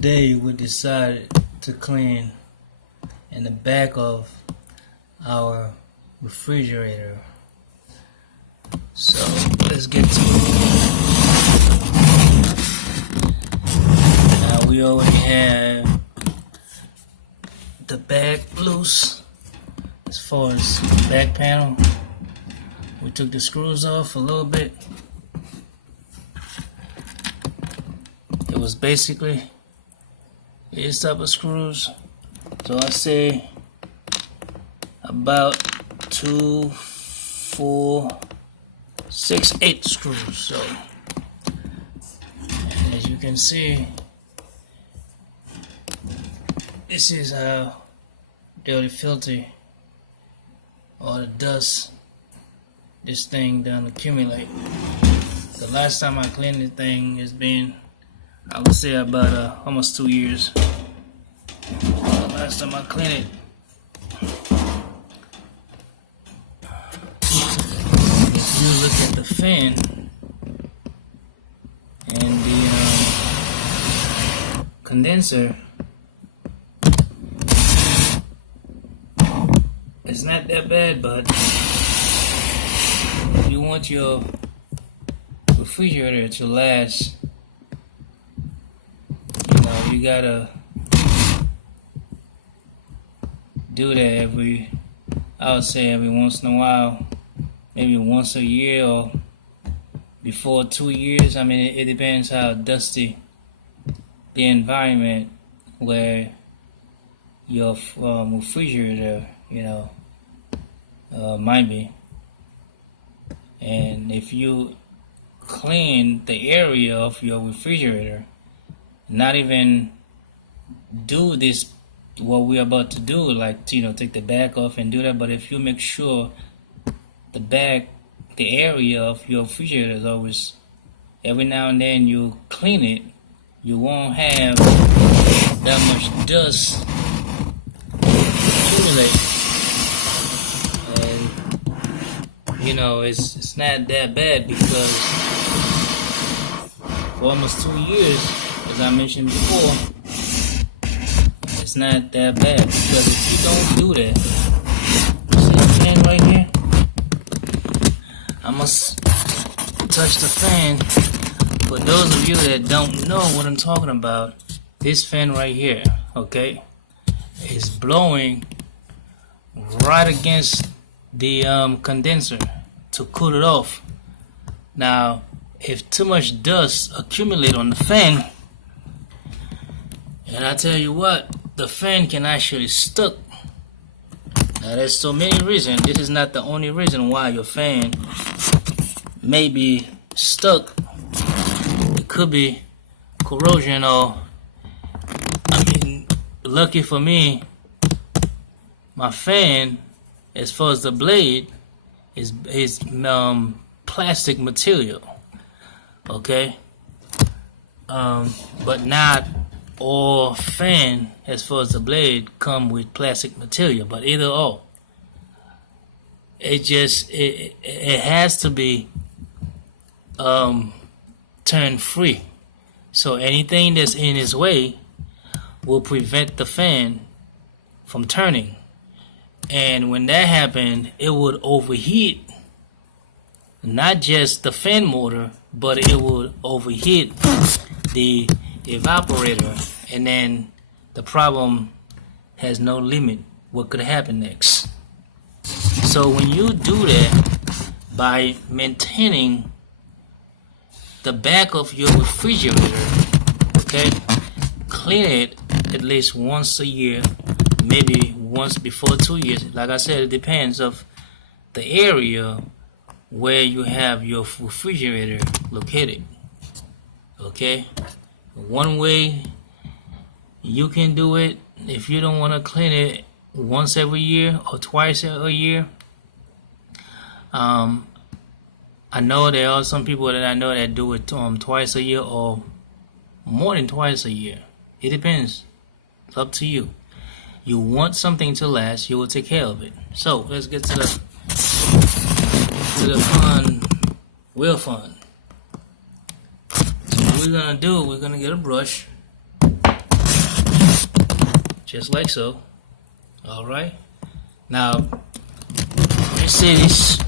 Today we decided to clean in the back of our refrigerator. So let's get to it. Now we already have the back loose as far as the back panel. We took the screws off a little bit. It was basically this type of screws. So I say about 2, 4, 6, 8 screws. So as you can see, this is how dirty, filthy, all the dust this thing done accumulate. The last time I cleaned this thing has been, I would say, about almost 2 years. Last time I cleaned it. If you look at the fan and the condenser, it's not that bad, but if you want your refrigerator to last, you gotta do that I would say every once in a while, maybe once a year or before 2 years. I mean, it depends how dusty the environment where your refrigerator, might be. And if you clean the area of your refrigerator, not even do this, what we're about to do, like, take the back off and do that, but if you make sure the area of your refrigerator is always, every now and then you clean it, you won't have that much dust accumulate. And it's not that bad, because for almost 2 years, as I mentioned before, it's not that bad. Because if you don't do that, see the fan right here? I must touch the fan. For those of you that don't know what I'm talking about, this fan right here, okay, is blowing right against the condenser to cool it off. Now, if too much dust accumulate on the fan, and I tell you what, the fan can actually stuck. Now, there's so many reasons. This is not the only reason why your fan may be stuck. It could be corrosion, or, lucky for me, my fan, as far as the blade, is plastic material. Okay? But not all fan, as far as the blade, come with plastic material, but either or. It has to be turn free. So anything that's in its way will prevent the fan from turning. And when that happened, it would overheat not just the fan motor, but it would overheat the evaporator, and then the problem has no limit. What could happen next? So when you do that by maintaining the back of your refrigerator, okay, clean it at least once a year, maybe once before 2 years. Like I said, it depends of the area where you have your refrigerator located. Okay? One way you can do it, if you don't want to clean it once every year or twice a year, I know there are some people that I know that do it twice a year or more than twice a year. It depends. It's up to you. You want something to last, you will take care of it. So let's get to the fun, real fun. So what we're gonna do, we're gonna get a brush. just like so. All right. Now, let's say this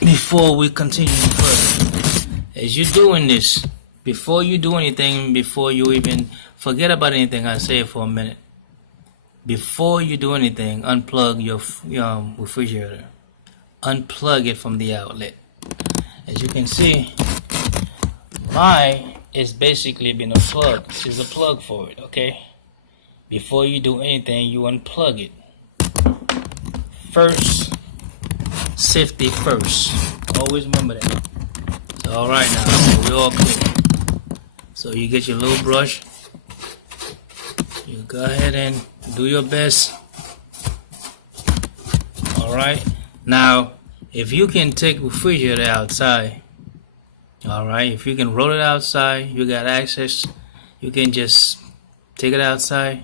before we continue further. As you're doing this, before you do anything, before you even forget about anything I said for a minute, before you do anything, unplug your refrigerator. Unplug it from the outlet. As you can see, mine is basically been a plug. This is a plug for it, okay? Before you do anything, you unplug it. First, safety first. Always remember that. So, all right now, so we're all clear. So you get your little brush. You go ahead and do your best. All right. Now, if you can take refrigerator outside, all right. If you can roll it outside, you got access. You can just take it outside.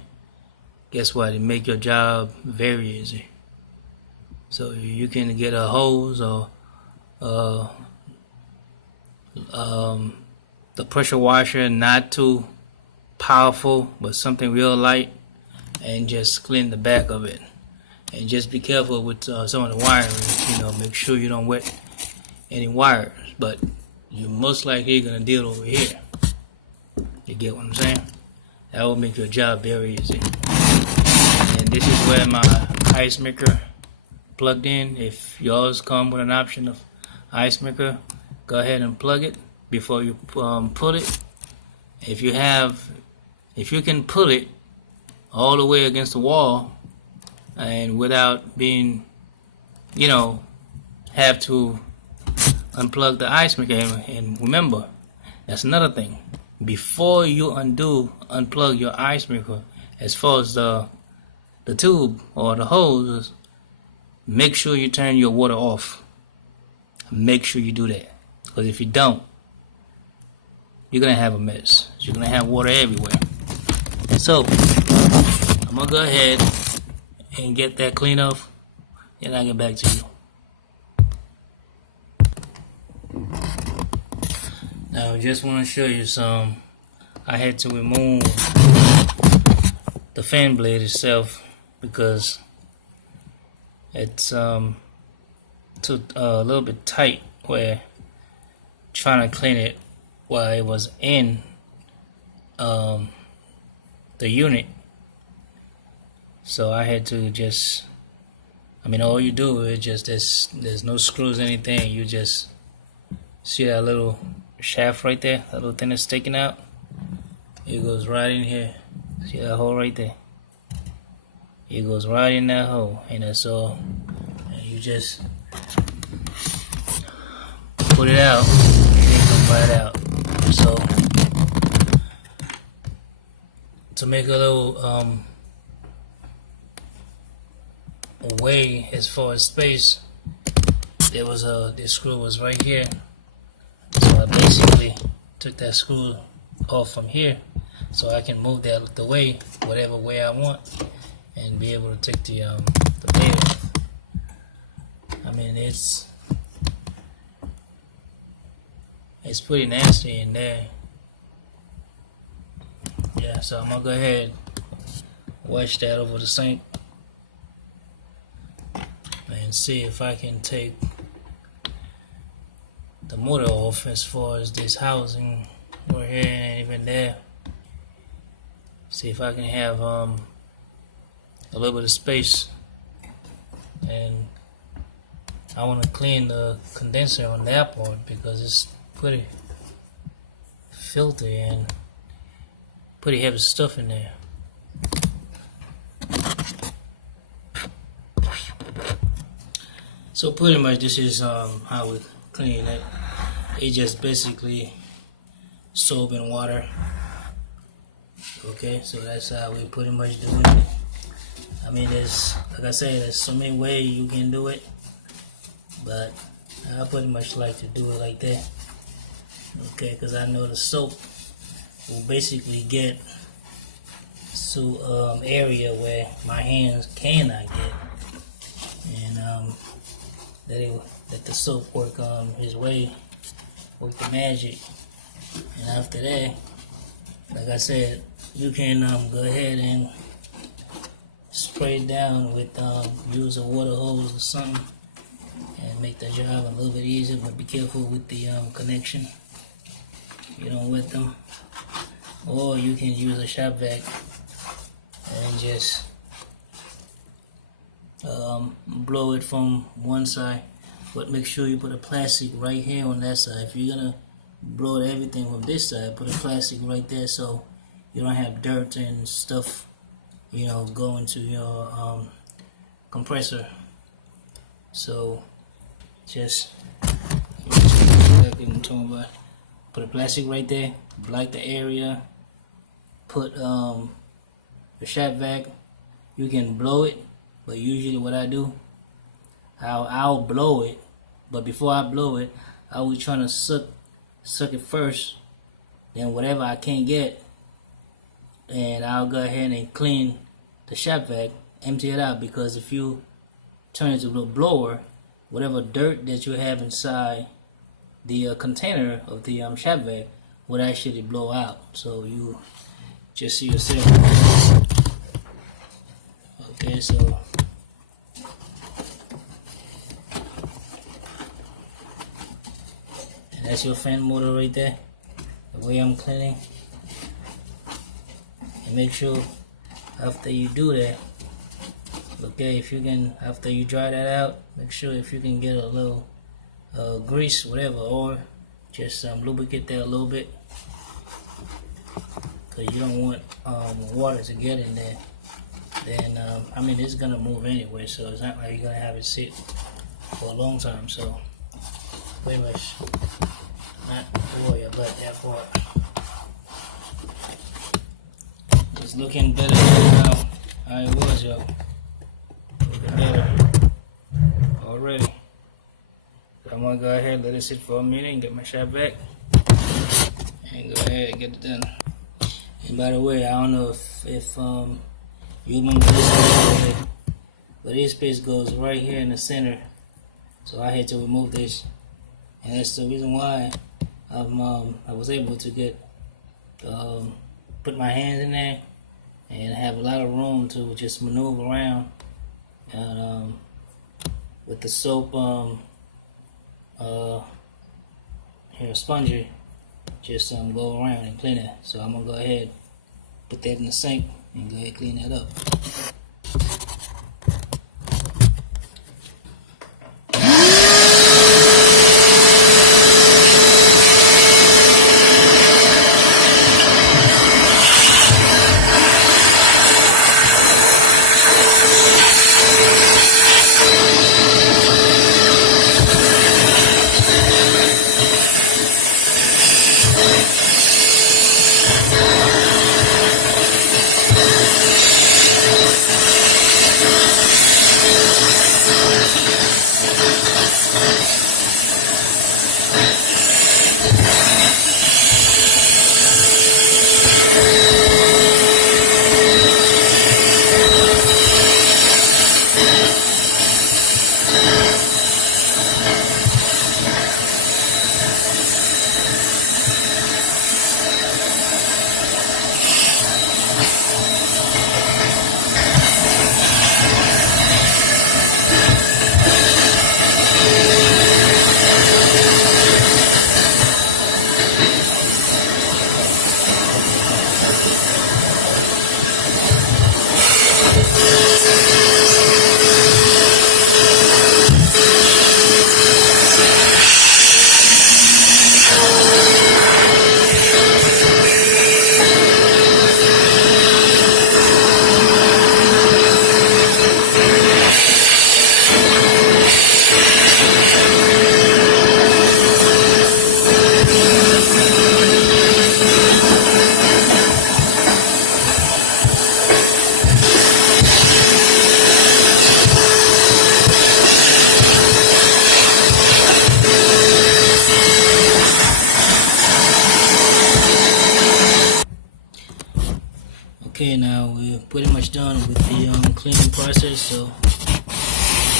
Guess what? It make your job very easy. So you can get a hose or the pressure washer, not too powerful, but something real light, and just clean the back of it. And just be careful with some of the wiring. Make sure you don't wet any wires. But you're most likely gonna deal over here. You get what I'm saying? That will make your job very easy. And this is where my ice maker plugged in. If yours come with an option of ice maker, go ahead and plug it before you put it. If you can put it all the way against the wall and without being, have to unplug the ice maker. And remember, that's another thing. Before you unplug your ice maker, as far as the tube or the hose, make sure you turn your water off. Make sure you do that. Because if you don't, you're going to have a mess. You're going to have water everywhere. So, I'm going to go ahead and get that clean off, and I'll get back to you. Now, I just want to show you some. I had to remove the fan blade itself because it's a little bit tight where trying to clean it while it was in the unit. So I had to just, all you do is just, there's no screws, anything. You just see that little shaft right there, that little thing that's sticking out. It goes right in here. See that hole right there? It goes right in that hole, and that's all. And you just put it out, and it comes right out. So to make a little way as far as space, this screw was right here. So I basically took that screw off from here so I can move that the way, whatever way I want, and be able to take the lid off. It's pretty nasty in there. Yeah, so I'm gonna go ahead wash that over the sink and see if I can take the motor off as far as this housing right here and even there. See if I can have a little bit of space, and I want to clean the condenser on that part because it's pretty filthy and pretty heavy stuff in there. So pretty much this is how we clean it. It just basically soap and water. Okay, so that's how we pretty much do it. There's, like I said, there's so many ways you can do it, but I pretty much like to do it like that. Okay, because I know the soap will basically get to area where my hands cannot get, and let the soap work his way, work the magic, and after that, like I said, you can go ahead and spray it down with use a water hose or something and make the job a little bit easier, but be careful with the connection. You don't wet them. Or you can use a shop vac and just blow it from one side, but make sure you put a plastic right here on that side. If you're gonna blow everything from this side, put a plastic right there so you don't have dirt and stuff, you know, going to your compressor. So just exactly what I'm talking about. Put a plastic right there, block the area. Put the shop vac. You can blow it, but usually what I do, I'll blow it, but before I blow it, I will try to suck it first. Then whatever I can't get, and I'll go ahead and clean the shop vac, empty it out, because if you turn it to a blower, whatever dirt that you have inside the container of the shop vac would actually blow out. So you just see yourself. Okay, so and that's your fan motor right there. The way I'm cleaning. And make sure after you do that, okay, if you can, after you dry that out, make sure if you can get a little grease, whatever, or just lubricate that a little bit, because you don't want water to get in there. Then I mean, it's gonna move anyway, so it's not like you're gonna have it sit for a long time. So pretty much not worry about that part. It's looking better than how it was, yo. Looking better already. So I'm gonna go ahead and let it sit for a minute and get my shop vac and go ahead and get it done. And by the way, I don't know if you remember this, but this piece goes right here in the center, so I had to remove this, and that's the reason why I was able to get put my hands in there and have a lot of room to just maneuver around, and with the soap here spongy, just go around and clean it. So I'm gonna go ahead, put that in the sink and go ahead and clean that up. Okay, now we're pretty much done with the cleaning process, so you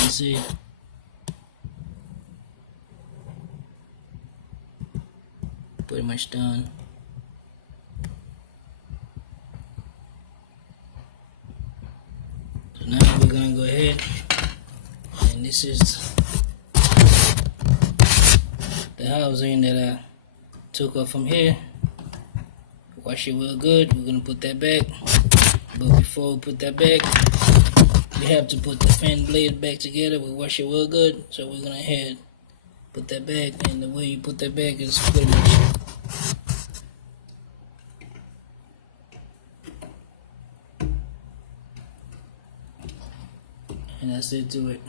can see pretty much done. this is the housing that I took off from here. Wash it real good. We're gonna put that back. But before we put that back, we have to put the fan blade back together. We wash it real good. So we're gonna head put that back, and the way you put that back is pretty much, and that's it to it.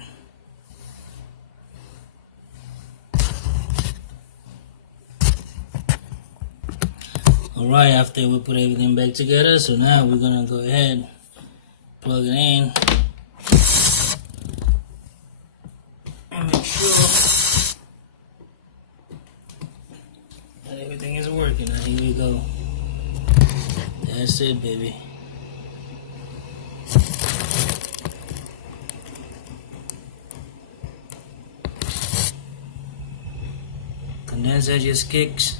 Alright, after we put everything back together, so now we're gonna go ahead, plug it in, and make sure that everything is working. Now here we go. That's it, baby. Condenser just kicks,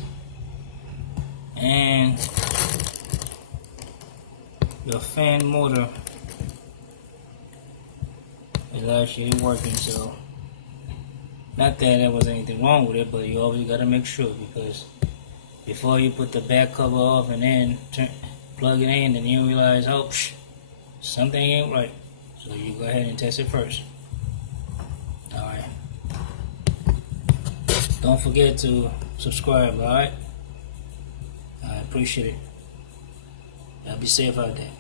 and your fan motor is actually working. So not that there was anything wrong with it, but you always got to make sure, because before you put the back cover off and then plug it in, and you realize, oh, something ain't right. So you go ahead and test it first. Alright, don't forget to subscribe. Alright, I appreciate it. Y'all be safe out there.